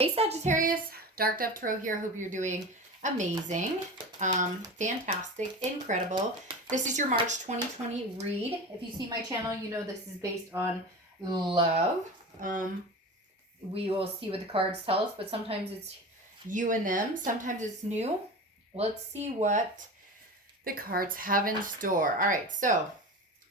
Hey Sagittarius, Dark Dove Tarot here. Hope you're doing amazing, fantastic, incredible. This is your March 2020 read. If you see my channel, you know this is based on love. We will see what the cards tell us, but sometimes it's you and them. Sometimes it's new. Let's see what the cards have in store. All right, so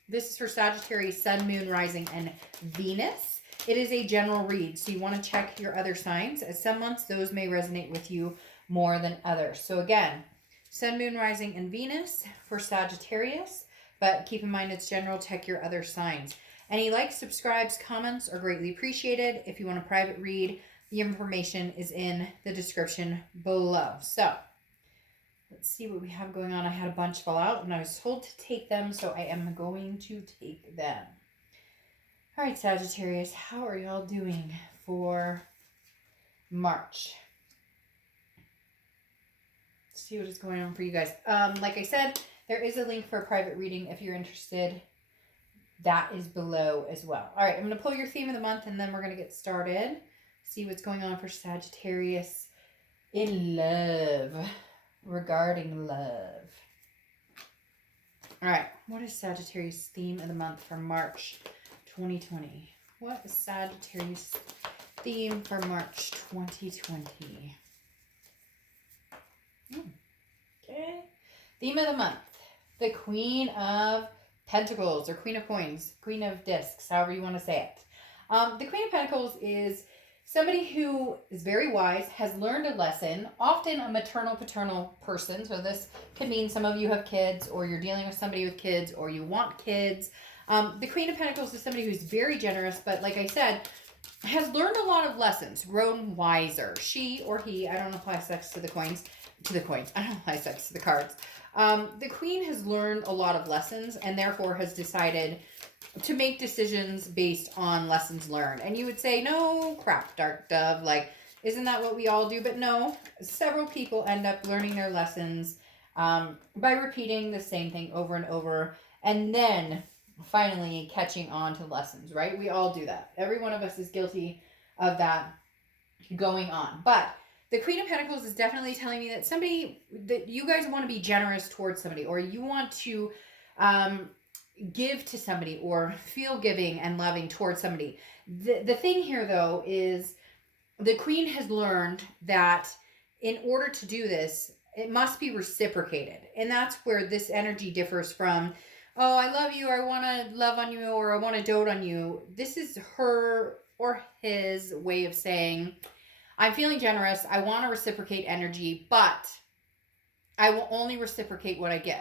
this is for Sagittarius, Sun, Moon, Rising, and Venus. It is a general read, so you want to check your other signs, as some months those may resonate with you more than others. So again, Sun, Moon, Rising, and Venus for Sagittarius, but keep in mind it's general. Check your other signs. Any likes, subscribes, comments are greatly appreciated. If you want a private read, the information is in the description below. So let's see what we have going on. I had a bunch fall out, and I was told to take them, so I am going to take them. All right, Sagittarius, how are y'all doing for March? Let's see what is going on for you guys. Like I said, there is a link for a private reading if you're interested. That is below as well. All right, I'm going to pull your theme of the month, and then we're going to get started. See what's going on for Sagittarius in love, regarding love. All right, what is Sagittarius' theme of the month for March 2020? What is Sagittarius' theme for March 2020? Okay. Theme of the month. The Queen of Pentacles, or Queen of Coins, Queen of Discs, however you want to say it. The Queen of Pentacles is somebody who is very wise, has learned a lesson, often a maternal-paternal person. So this could mean some of you have kids, or you're dealing with somebody with kids, or you want kids. The Queen of Pentacles is somebody who's very generous, but like I said, has learned a lot of lessons, grown wiser. She or he, I don't apply sex to the coins. I don't apply sex to the cards. The Queen has learned a lot of lessons, and therefore has decided to make decisions based on lessons learned. And you would say, no crap, Dark Dove, like, isn't that what we all do? But no, several people end up learning their lessons by repeating the same thing over and over, and then finally catching on to lessons, right? We all do that. Every one of us is guilty of that going on. But the Queen of Pentacles is definitely telling me that you guys want to be generous towards somebody, or you want to give to somebody, or feel giving and loving towards somebody. The thing here, though, is the Queen has learned that in order to do this, it must be reciprocated. And that's where this energy differs from, oh, I love you, or I want to love on you, or I want to dote on you. This is her or his way of saying, I'm feeling generous, I want to reciprocate energy, but I will only reciprocate what I give.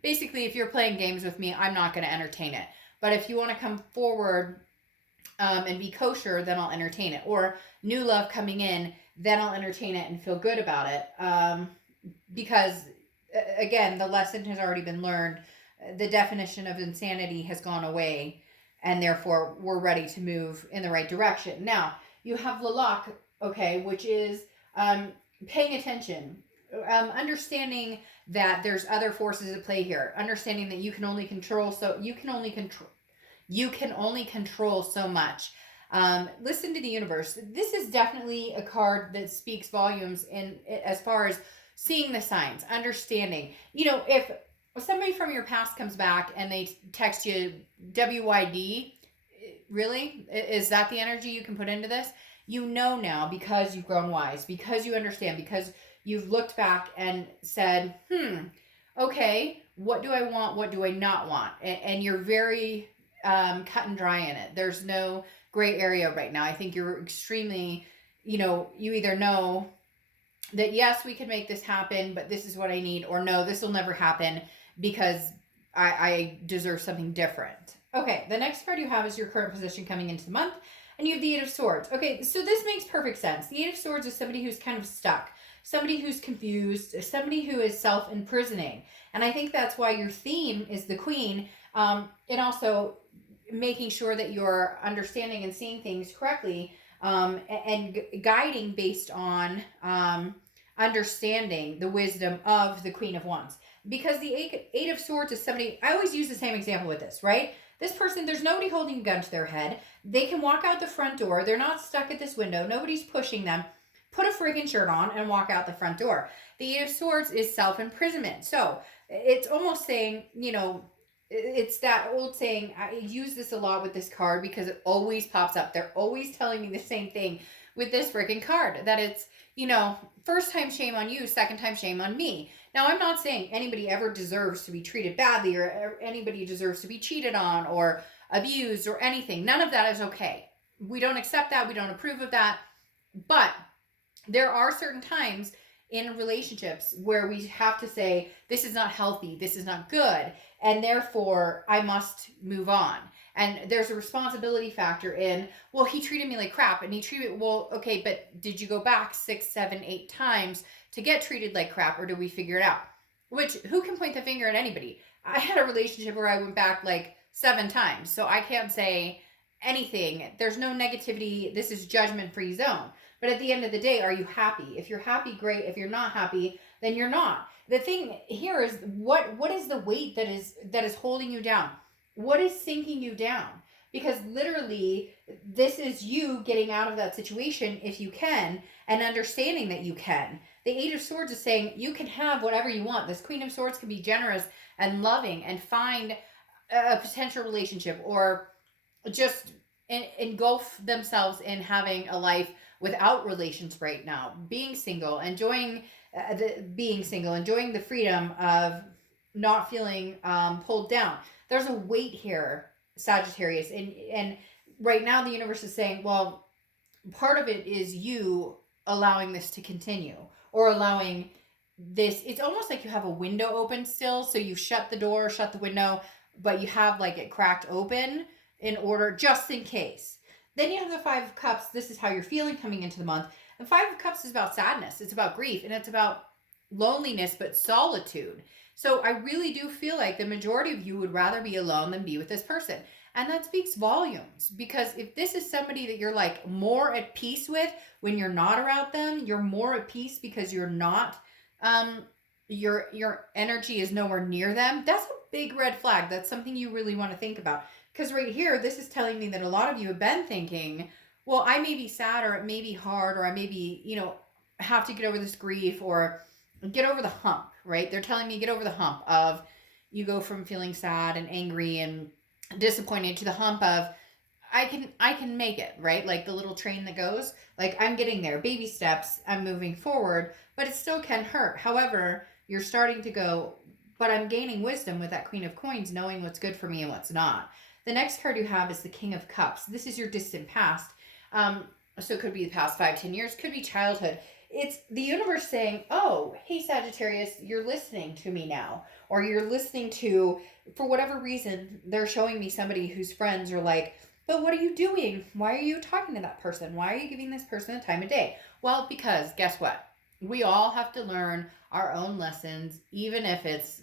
Basically, if you're playing games with me, I'm not going to entertain it. But if you want to come forward and be kosher, then I'll entertain it. Or new love coming in, then I'll entertain it and feel good about it. Because, again, the lesson has already been learned. The definition of insanity has gone away, and therefore we're ready to move in the right direction. Now, you have Lalak, okay, which is paying attention, understanding that there's other forces at play here, understanding that you can only control so much. Listen to the universe. This is definitely a card that speaks volumes in as far as seeing the signs, understanding. You know, if somebody from your past comes back and they text you WYD, really? Is that the energy you can put into this? You know now, because you've grown wise, because you understand, because you've looked back and said, okay, what do I want? What do I not want? And you're very cut and dry in it. There's no gray area right now. I think you're extremely, you either know that, yes, we could make this happen, but this is what I need, or no, this will never happen because I deserve something different. Okay, the next card you have is your current position coming into the month, and you have the Eight of Swords. Okay, so this makes perfect sense. The Eight of Swords is somebody who's kind of stuck, somebody who's confused, somebody who is self-imprisoning. And I think that's why your theme is the Queen, and also making sure that you're understanding and seeing things correctly, and guiding based on understanding the wisdom of the Queen of Wands. Because the Eight of Swords is somebody, I always use the same example with this, right? This person, there's nobody holding a gun to their head. They can walk out the front door. They're not stuck at this window. Nobody's pushing them. freaking shirt on and walk out the front door. The Eight of Swords is self-imprisonment. So it's almost saying, you know, it's that old saying. I use this a lot with this card because it always pops up. They're always telling me the same thing with this freaking card, that it's, you know, first time shame on you, second time shame on me. Now, I'm not saying anybody ever deserves to be treated badly or anybody deserves to be cheated on or abused or anything. None of that is okay. We don't accept that. We don't approve of that. But there are certain times in relationships where we have to say, this is not healthy, this is not good, and therefore I must move on. And there's a responsibility factor in, well, he treated me like crap, and he treated, well, okay, but did you go back 6, 7, 8 times to get treated like crap, or did we figure it out? Which, who can point the finger at anybody? I had a relationship where I went back like 7 times, so I can't say anything. There's no negativity. This is judgment-free zone. But at the end of the day, are you happy? If you're happy, great. If you're not happy, then you're not. The thing here is, what is the weight that is holding you down? What is sinking you down? Because literally, this is you getting out of that situation if you can, and understanding that you can. The Eight of Swords is saying you can have whatever you want. This Queen of Swords can be generous and loving and find a potential relationship, or just engulf themselves in having a life without relations right now, being single, enjoying enjoying the freedom of not feeling pulled down. There's a weight here, Sagittarius, and right now the universe is saying, well, part of it is you allowing this to continue, or allowing this. It's almost like you have a window open still, so you shut the door, shut the window, but you have like it cracked open in order, just in case. Then you have the Five of Cups. This is how you're feeling coming into the month. The Five of Cups is about sadness. It's about grief, and it's about loneliness, but solitude. So I really do feel like the majority of you would rather be alone than be with this person. And that speaks volumes, because if this is somebody that you're like more at peace with when you're not around them, you're more at peace because you're not, your energy is nowhere near them. That's a big red flag. That's something you really want to think about. Because right here, this is telling me that a lot of you have been thinking, well, I may be sad, or it may be hard, or I may be, you know, have to get over this grief, or get over the hump, right? They're telling me get over the hump of, you go from feeling sad and angry and disappointed to the hump of, I can make it, right? Like the little train that goes, like I'm getting there, baby steps, I'm moving forward, but it still can hurt. However, you're starting to go, but I'm gaining wisdom with that Queen of Coins, knowing what's good for me and what's not. The next card you have is the King of Cups. This is your distant past. So it could be the past 5, 10 years, could be childhood. It's the universe saying, oh, hey, Sagittarius, you're listening to me now. Or you're listening to, for whatever reason, they're showing me somebody whose friends are like, but what are you doing? Why are you talking to that person? Why are you giving this person the time of day? Well, because guess what? We all have to learn our own lessons, even if it's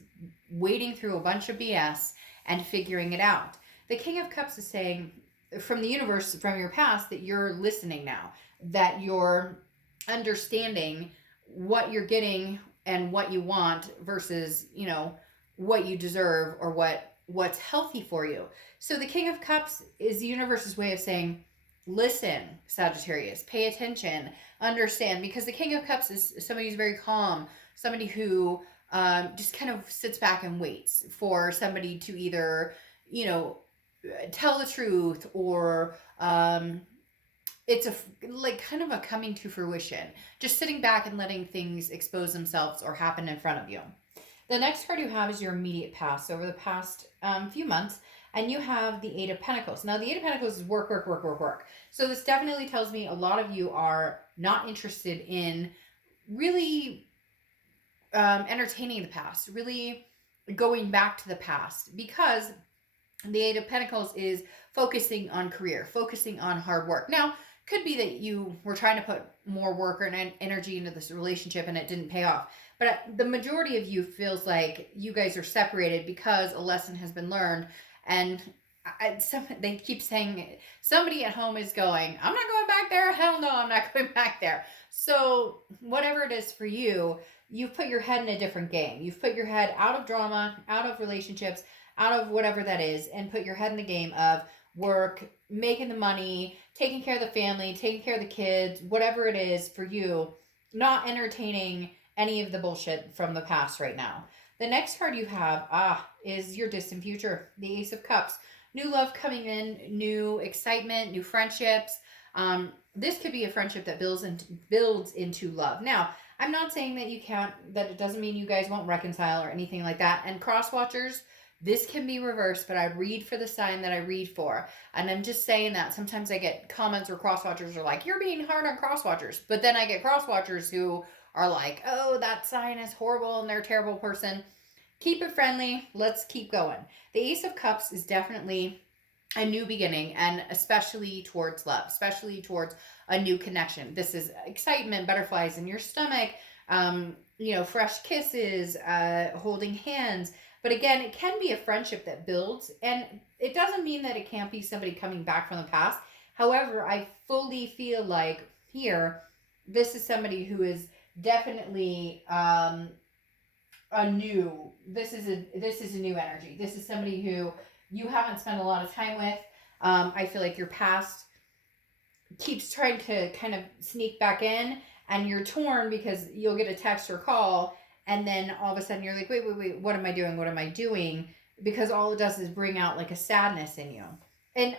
wading through a bunch of BS and figuring it out. The King of Cups is saying from the universe, from your past, that you're listening now, that you're understanding what you're getting and what you want versus, you know, what you deserve, or what's healthy for you. So the King of Cups is the universe's way of saying, listen, Sagittarius, pay attention, understand, because the King of Cups is somebody who's very calm, somebody who just kind of sits back and waits for somebody to either, you know, tell the truth, or it's like kind of a coming to fruition, just sitting back and letting things expose themselves or happen in front of you. The next card you have is your immediate past, over the past few months, and you have the Eight of Pentacles. Now, the Eight of Pentacles is work, work, work, work, work. So this definitely tells me a lot of you are not interested in really entertaining the past, really going back to the past, because the Eight of Pentacles is focusing on career, focusing on hard work. Now, could be that you were trying to put more work or energy into this relationship and it didn't pay off. But the majority of you feels like you guys are separated because a lesson has been learned. And they keep saying, somebody at home is going, I'm not going back there. Hell no, I'm not going back there. So whatever it is for you, you've put your head in a different game. You've put your head out of drama, out of relationships, out of whatever that is, and put your head in the game of work, making the money, taking care of the family, taking care of the kids, whatever it is for you. not entertaining any of the bullshit from the past right now. The next card you have, is your distant future, the Ace of Cups. New love coming in, new excitement, new friendships. This could be a friendship that builds into love. Now, I'm not saying that you can't, that it doesn't mean you guys won't reconcile or anything like that. And cross watchers, this can be reversed, but I read for the sign that I read for. And I'm just saying that sometimes I get comments where cross watchers are like, you're being hard on cross watchers. But then I get cross watchers who are like, oh, that sign is horrible and they're a terrible person. Keep it friendly. Let's keep going. The Ace of Cups is definitely a new beginning, and especially towards love, especially towards a new connection. This is excitement, butterflies in your stomach, fresh kisses, holding hands. But again, it can be a friendship that builds, and it doesn't mean that it can't be somebody coming back from the past. However, I fully feel like here, this is somebody who is definitely this is a new energy. This is somebody who you haven't spent a lot of time with. I feel like your past keeps trying to kind of sneak back in, and you're torn because you'll get a text or call, and then all of a sudden you're like, wait, what am I doing? What am I doing? Because all it does is bring out like a sadness in you. And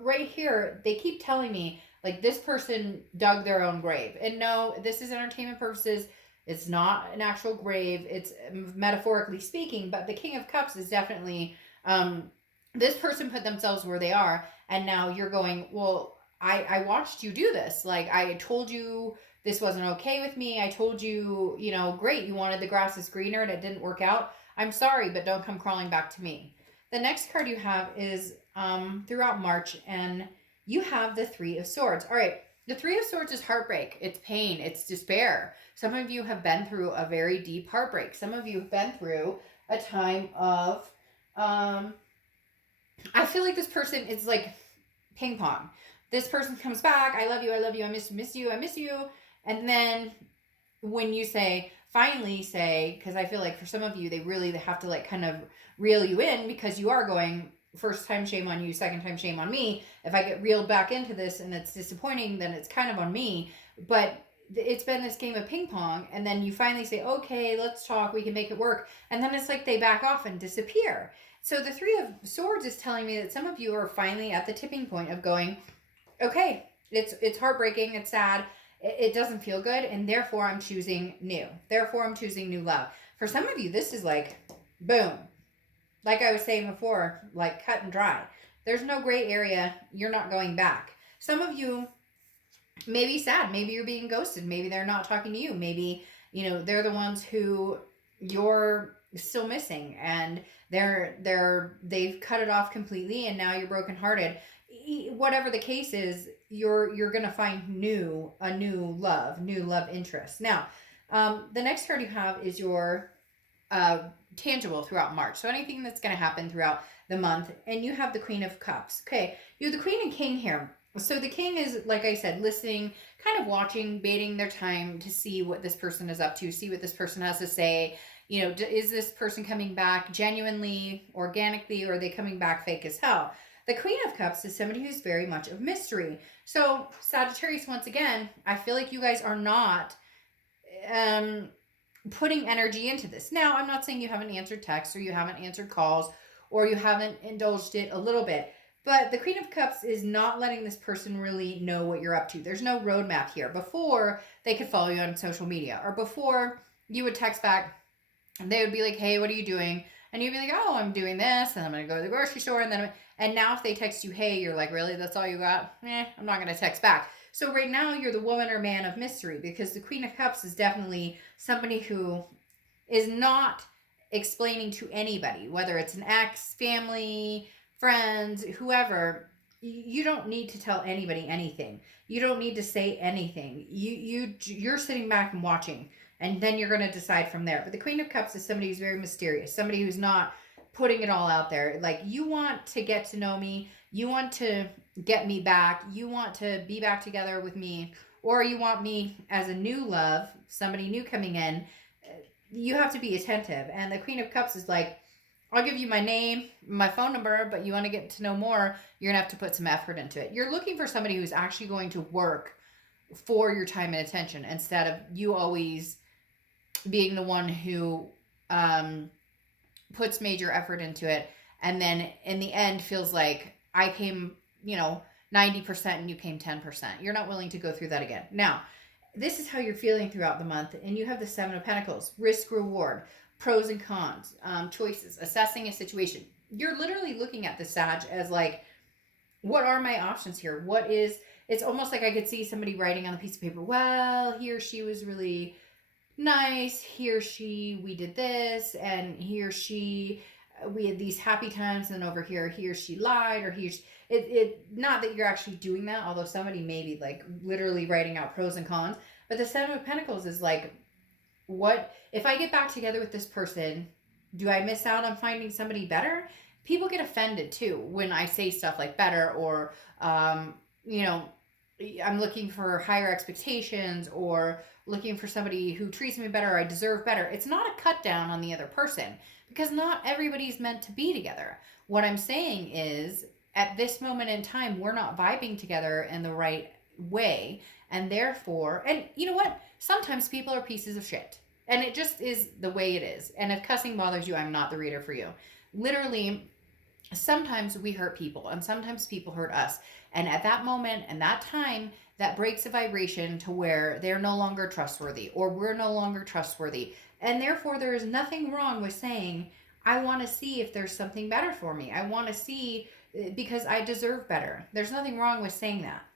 right here, they keep telling me like this person dug their own grave. And no, this is entertainment purposes. It's not an actual grave. It's metaphorically speaking, but the King of Cups is definitely, this person put themselves where they are. And now you're going, well, I watched you do this. Like, I told you this wasn't okay with me. I told you, great, you wanted the grass is greener and it didn't work out. I'm sorry, but don't come crawling back to me. The next card you have is throughout March, and you have the Three of Swords. All right, the Three of Swords is heartbreak. It's pain. It's despair. Some of you have been through a very deep heartbreak. Some of you have been through a time of, I feel like this person is like ping pong. This person comes back. I love you. I love you. I miss you. I miss you. And then when you finally say, because I feel like for some of you, they have to like kind of reel you in, because you are going, first time shame on you, second time shame on me. If I get reeled back into this and it's disappointing, then it's kind of on me. But it's been this game of ping pong, and then you finally say, okay, let's talk, we can make it work. And then it's like they back off and disappear. So the Three of Swords is telling me that some of you are finally at the tipping point of going, okay, it's heartbreaking, it's sad, it doesn't feel good, and therefore I'm choosing new. Therefore I'm choosing new love. For some of you, this is like, boom. Like I was saying before, like cut and dry. There's no gray area. You're not going back. Some of you may be sad. Maybe you're being ghosted. Maybe they're not talking to you. Maybe, they're the ones who you're still missing, and they've cut it off completely, and now you're brokenhearted. Whatever the case is, you're gonna find a new love interest. Now, the next card you have is your tangible throughout March. So anything that's going to happen throughout the month. And you have the Queen of Cups. Okay, you have the Queen and King here. So the King is, like I said, listening, kind of watching, baiting their time to see what this person is up to, see what this person has to say. Is this person coming back genuinely, organically, or are they coming back fake as hell? The Queen of Cups is somebody who's very much of mystery. So Sagittarius, once again, I feel like you guys are not putting energy into this. Now, I'm not saying you haven't answered texts, or you haven't answered calls, or you haven't indulged it a little bit. But the Queen of Cups is not letting this person really know what you're up to. There's no roadmap here. Before, they could follow you on social media. Or before, you would text back, and they would be like, hey, what are you doing? And you'd be like, oh, I'm doing this, and I'm going to go to the grocery store. And now if they text you, hey, you're like, really? That's all you got? I'm not going to text back. So right now, you're the woman or man of mystery, because the Queen of Cups is definitely somebody who is not explaining to anybody, whether it's an ex, family, friends, whoever. You don't need to tell anybody anything. You don't need to say anything. You're sitting back and watching, and then you're going to decide from there. But the Queen of Cups is somebody who's very mysterious, somebody who's not putting it all out there. Like, you want to get to know me, you want to get me back, you want to be back together with me, or you want me as a new love, somebody new coming in. You have to be attentive. And the Queen of Cups is like, I'll give you my name, my phone number, but you want to get to know more, you're going to have to put some effort into it. You're looking for somebody who's actually going to work for your time and attention, instead of you always being the one who puts major effort into it, and then in the end feels like I came, 90% and you came 10%. You're not willing to go through that again. Now, this is how you're feeling throughout the month, and you have the Seven of Pentacles, risk reward, pros and cons, choices, assessing a situation. You're literally looking at the Sag as like, what are my options here? It's almost like I could see somebody writing on a piece of paper, well, he or she was really nice, he or she, we did this, and he or she, we had these happy times, and over here, he or she lied, or not that you're actually doing that, although somebody may be like literally writing out pros and cons, but the Seven of Pentacles is like, what, if I get back together with this person, do I miss out on finding somebody better? People get offended too when I say stuff like better, or, I'm looking for higher expectations, or looking for somebody who treats me better, or I deserve better. It's not a cut down on the other person, because not everybody's meant to be together. What I'm saying is, at this moment in time, we're not vibing together in the right way. And therefore, and you know what? Sometimes people are pieces of shit. And it just is the way it is. And if cussing bothers you, I'm not the reader for you. Literally, sometimes we hurt people, and sometimes people hurt us. And at that moment and that time, that breaks a vibration to where they're no longer trustworthy, or we're no longer trustworthy. And therefore, there is nothing wrong with saying, I want to see if there's something better for me. I want to see, because I deserve better. There's nothing wrong with saying that.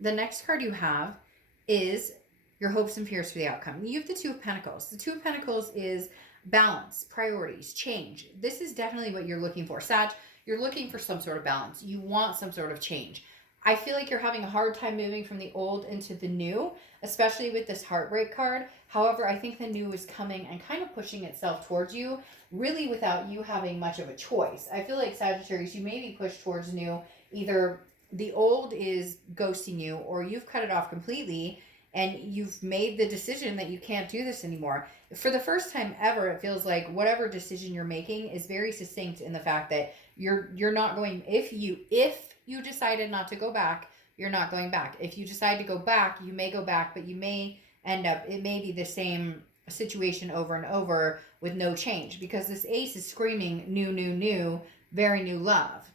The next card you have is your hopes and fears for the outcome. You have the Two of Pentacles. The Two of Pentacles is balance, priorities, change. This is definitely what you're looking for. Sag, you're looking for some sort of balance. You want some sort of change. I feel like you're having a hard time moving from the old into the new, especially with this heartbreak card. However, I think the new is coming and kind of pushing itself towards you, really without you having much of a choice. I feel like Sagittarius, you may be pushed towards new. Either the old is ghosting you, or you've cut it off completely and you've made the decision that you can't do this anymore. For the first time ever, it feels like whatever decision you're making is very succinct in the fact that you're not going, if you decided not to go back, you're not going back. If you decide to go back, you may go back, but you may end up, it may be the same situation over and over with no change, because this ace is screaming new, very new love.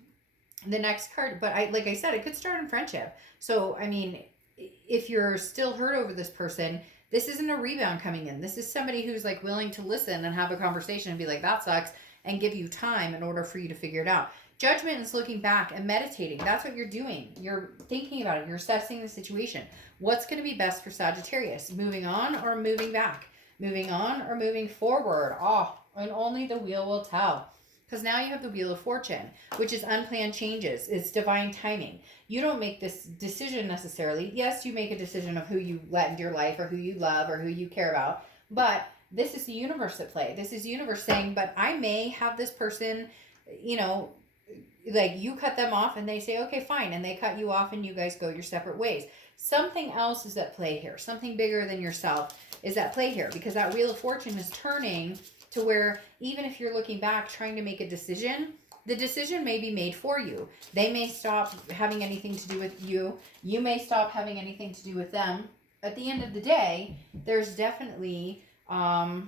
The next card, but like I said, it could start in friendship. So, I mean, if you're still hurt over this person, this isn't a rebound coming in. This is somebody who's like willing to listen and have a conversation and be like, that sucks, and give you time in order for you to figure it out. Judgment is looking back and meditating. That's what you're doing. You're thinking about it. You're assessing the situation. What's going to be best for Sagittarius? Moving on or moving back? Moving on or moving forward? And only the wheel will tell. Because now you have the Wheel of Fortune, which is unplanned changes. It's divine timing. You don't make this decision necessarily. Yes, you make a decision of who you let into your life, or who you love, or who you care about. But this is the universe at play. This is the universe saying, but I may have this person, like you cut them off and they say, okay, fine. And they cut you off and you guys go your separate ways. Something else is at play here. Something bigger than yourself is at play here, because that Wheel of Fortune is turning to where even if you're looking back trying to make a decision, the decision may be made for you. They may stop having anything to do with you. You may stop having anything to do with them. At the end of the day, there's definitely, or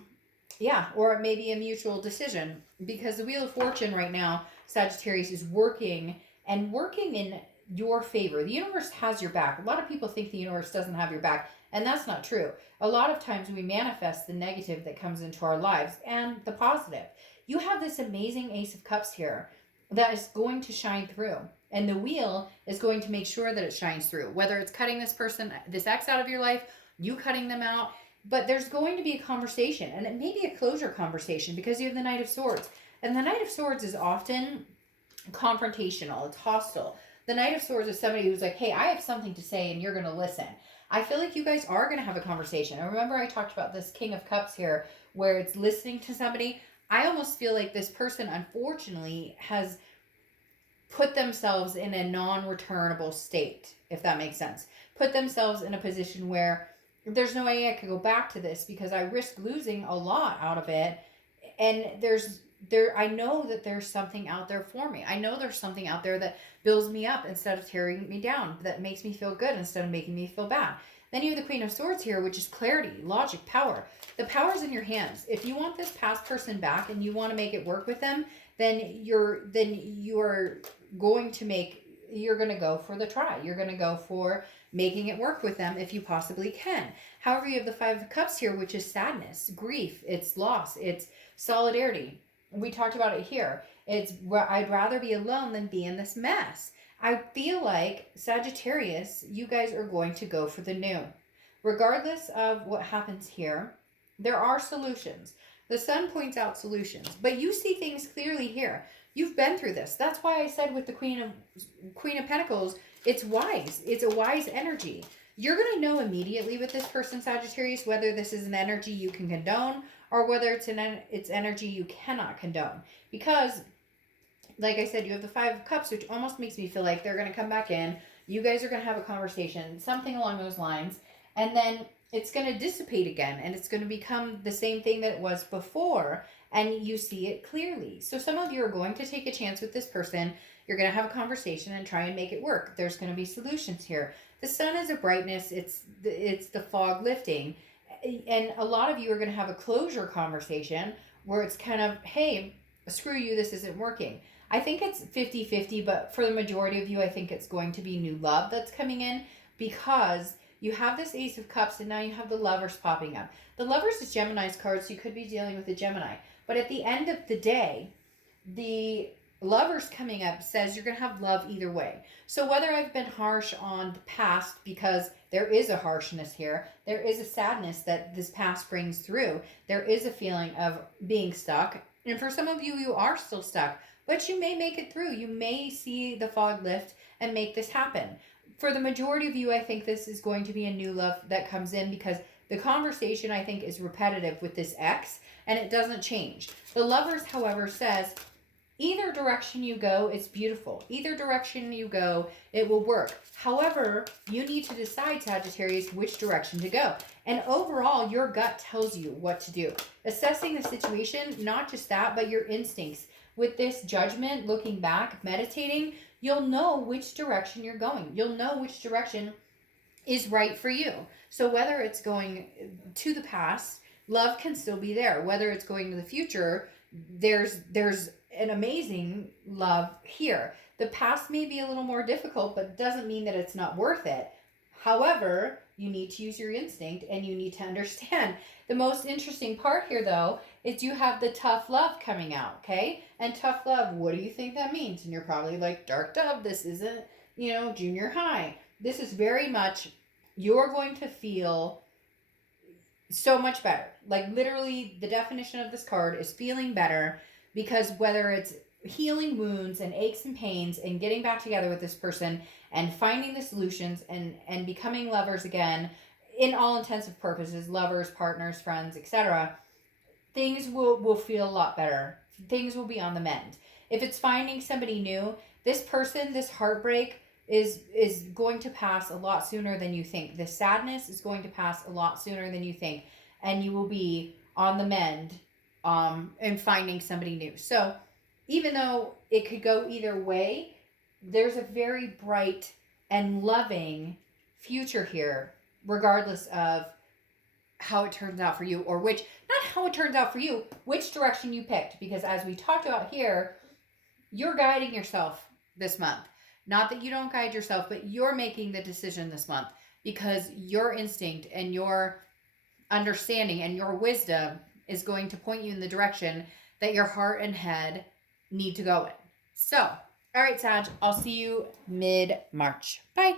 it may be a mutual decision, because the Wheel of Fortune right now, Sagittarius, is working in your favor. The universe has your back. A lot of people think the universe doesn't have your back, and that's not true. A lot of times we manifest the negative that comes into our lives and the positive. You have this amazing Ace of Cups here that is going to shine through. And the wheel is going to make sure that it shines through. Whether it's cutting this person, this ex out of your life, you cutting them out. But there's going to be a conversation. And it may be a closure conversation, because you have the Knight of Swords. And the Knight of Swords is often confrontational. It's hostile. The Knight of Swords is somebody who's like, hey, I have something to say and you're going to listen. I feel like you guys are going to have a conversation. I remember I talked about this King of Cups here, where it's listening to somebody. I almost feel like this person, unfortunately, has put themselves in a non-returnable state, if that makes sense. Put themselves in a position where there's no way I could go back to this, because I risk losing a lot out of it. And there's I know that there's something out there for me. I know there's something out there that builds me up instead of tearing me down, that makes me feel good instead of making me feel bad. Then you have the Queen of Swords here, which is clarity, logic, power. The power's in your hands. If you want this past person back and you want to make it work with them, then you're going to go for the try. You're going to go for making it work with them if you possibly can. However, you have the Five of Cups here, which is sadness, grief, it's loss, it's solidarity. We talked about it here. It's, I'd rather be alone than be in this mess. I feel like, Sagittarius, you guys are going to go for the new. Regardless of what happens here, there are solutions. The Sun points out solutions, but you see things clearly here. You've been through this. That's why I said with the Queen of Pentacles, it's wise. It's a wise energy. You're going to know immediately with this person, Sagittarius, whether this is an energy you can condone or whether it's energy you cannot condone. Because, like I said, you have the Five of Cups, which almost makes me feel like they're going to come back in. You guys are going to have a conversation, something along those lines. And then it's going to dissipate again. And it's going to become the same thing that it was before. And you see it clearly. So some of you are going to take a chance with this person. You're going to have a conversation and try and make it work. There's going to be solutions here. The Sun is a brightness. It's the fog lifting. And a lot of you are going to have a closure conversation where it's kind of, hey, screw you, this isn't working. I think it's 50-50, but for the majority of you, I think it's going to be new love that's coming in, because you have this Ace of Cups and now you have the Lovers popping up. The Lovers is Gemini's card, so you could be dealing with a Gemini. But at the end of the day, the Lovers coming up says you're going to have love either way. So whether I've been harsh on the past, because there is a harshness here, there is a sadness that this past brings through, there is a feeling of being stuck. And for some of you, you are still stuck, but you may make it through. You may see the fog lift and make this happen. For the majority of you, I think this is going to be a new love that comes in, because the conversation, I think, is repetitive with this ex, and it doesn't change. The Lovers, however, says, either direction you go, it's beautiful. Either direction you go, it will work. However, you need to decide, Sagittarius, which direction to go. And overall, your gut tells you what to do. Assessing the situation, not just that, but your instincts. With this Judgment, looking back, meditating, you'll know which direction you're going. You'll know which direction is right for you. So whether it's going to the past, love can still be there. Whether it's going to the future, there's an amazing love here. The past may be a little more difficult, but doesn't mean that it's not worth it. However, you need to use your instinct and you need to understand. The most interesting part here, though, is you have the tough love coming out, okay? And tough love, what do you think that means? And you're probably like, Dark Dove, this isn't, junior high. This is very much, you're going to feel so much better. Like, literally, the definition of this card is feeling better, because whether it's healing wounds and aches and pains and getting back together with this person and finding the solutions and becoming lovers again, in all intensive purposes, lovers, partners, friends, etc., things will feel a lot better. Things will be on the mend. If it's finding somebody new, this person, this heartbreak is going to pass a lot sooner than you think. The sadness is going to pass a lot sooner than you think, and you will be on the mend and finding somebody new. So even though it could go either way, there's a very bright and loving future here, regardless of how it turns out for you, or not how it turns out for you, which direction you picked. Because as we talked about here, you're guiding yourself this month. Not that you don't guide yourself, but you're making the decision this month, because your instinct and your understanding and your wisdom is going to point you in the direction that your heart and head need to go in. So, all right, Sag, I'll see you mid-March. Bye.